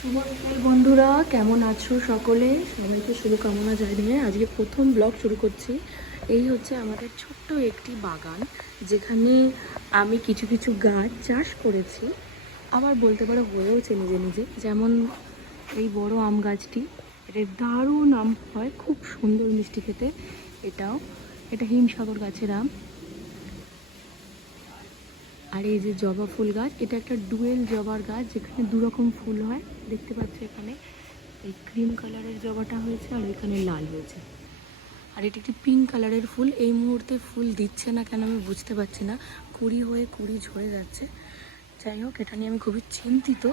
শুভ বিকেল বন্ধুরা, কেমন আছো সকলে? সবাইকে শুভকামনা জানিয়ে আজকে প্রথম ব্লগ শুরু করছি। এই হচ্ছে আমাদের ছোট্ট একটি বাগান, যেখানে আমি কিছু কিছু গাছ চাষ করেছি, আবার বলতে পারো হয়েওছে নিজে নিজে। যেমন এই বড় আম গাছটি, এটা দারুণ আম হয়, খুব সুন্দর মিষ্টি খেতে। এটা হিমসাগর গাছের আম। আর এই যে জবা ফুল গাছ, এটা একটা ডুয়েল জবার গাছ, যেখানে দুরকম ফুল হয়। দেখতে পাচ্ছি এখানে এই ক্রিম কালারের জবাটা হয়েছে আর এখানে লাল হয়েছে। আর এটি একটি পিঙ্ক কালারের ফুল। এই মুহূর্তে ফুল দিচ্ছে না কেন আমি বুঝতে পারছি না, কুড়ি হয়ে কুড়ি ঝরে যাচ্ছে। যাই হোক, এটা নিয়ে আমি খুবই চিন্তিত।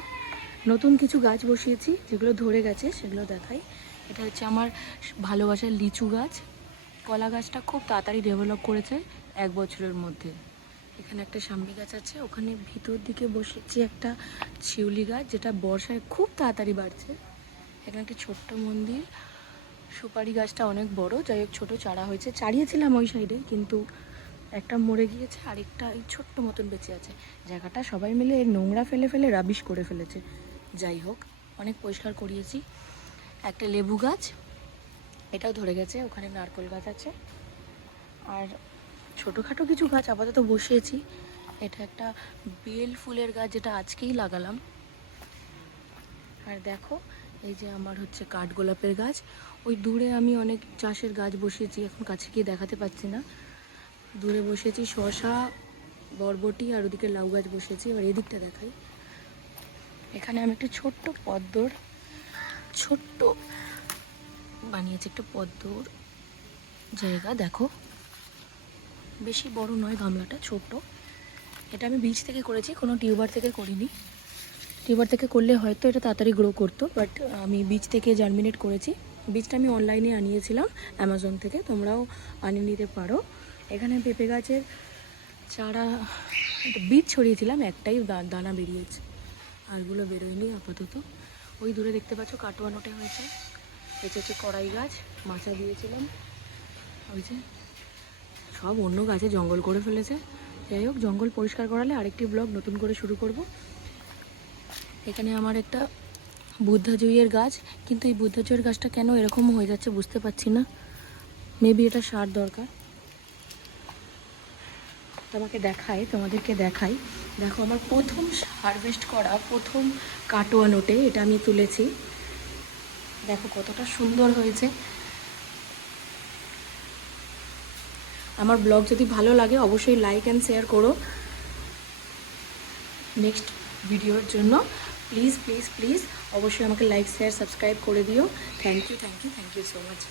নতুন কিছু গাছ বসিয়েছি, যেগুলো ধরে গেছে সেগুলো দেখাই। এটা হচ্ছে আমার ভালোবাসার লিচু গাছ। কলা গাছটা খুব তাড়াতাড়ি ডেভেলপ করেছে 1 বছরের মধ্যে। এখানে একটা সামনে গাছ আছে, ওখানে ভিতর দিকে বসেছি একটা শিউলি গাছ, যেটা বর্ষায় খুব তাড়াতাড়ি বাড়ছে। এখানে একটা ছোট্ট মন্দির। সুপারি গাছটা অনেক বড়, যাই হোক ছোটো চারা হয়েছে, চারিয়েছিলাম ওই সাইডে, কিন্তু একটা মরে গিয়েছে, আরেকটা এই ছোট্ট মতন বেঁচে আছে। জায়গাটা সবাই মিলে নোংরা ফেলে ফেলে রাবিশ করে ফেলেছে। যাই হোক, অনেক পরিষ্কার করিয়েছি। একটা লেবু গাছ, এটাও ধরে গেছে। ওখানে নারকেল গাছ আছে, আর ছোটোখাটো কিছু গাছ আপাতত বসিয়েছি। এটা একটা বেল ফুলের গাছ, যেটা আজকেই লাগালাম। আর দেখো, এই যে আমার হচ্ছে কাঠগোলাপের গাছ। ওই দূরে আমি অনেক চাষের গাছ বসিয়েছি, এখন কাছে গিয়ে দেখাতে পাচ্ছি না। দূরে বসিয়েছি শসা, বরবটি, আর ওদিকে লাউ গাছ বসিয়েছি। এবার এদিকটা দেখাই। এখানে আমি একটা ছোট্ট পদ্মর ছোট্ট বানিয়েছি, একটা পদ্মর জায়গা। দেখো, বেশি বড় নয় গামলাটা, ছোট্ট। এটা আমি বীজ থেকে করেছি, কোনো টিউবার থেকে করিনি। টিউবার থেকে করলে হয়তো এটা তাড়াতাড়ি গ্রো করতো, বাট আমি বীজ থেকে জার্মিনেট করেছি। বীজটা আমি অনলাইনে আনিয়েছিলাম, অ্যামাজন থেকে, তোমরাও আনিয়ে নিতে পারো। এখানে পেঁপে গাছের চারা বীজ ছড়িয়েছিলাম, একটাই দানা বেরিয়েছে, আরগুলো বেরোয়নি আপাতত। ওই দূরে দেখতে পাচ্ছ কাটোয়া নোটে হয়েছে। এটা হচ্ছে কড়াই গাছ, মাচা দিয়েছিলাম। ওই যে সব অন্য গাছে জঙ্গল করে ফেলেছে। যাই হোক, জঙ্গল পরিষ্কার করালে আরেকটি ব্লগ নতুন করে শুরু করব। এখানে আমার একটা বুদ্ধাজয়ের গাছ, কিন্তু এই বুদ্ধাজয়ের গাছটা কেন এরকম হয়ে যাচ্ছে বুঝতে পারছি না। মেবি এটা সার দরকার। তোমাদেরকে দেখাই। দেখো, আমার প্রথম হারভেস্ট করা প্রথম কাটোয়া নোটে এটা আমি তুলেছি। দেখো কতটা সুন্দর হয়েছে। আমার ব্লগ যদি ভালো লাগে অবশ্যই লাইক অ্যান্ড শেয়ার করো। নেক্সট ভিডিওর জন্য প্লিজ প্লিজ প্লিজ অবশ্যই আমাকে লাইক শেয়ার সাবস্ক্রাইব করে দিও। Thank you so much.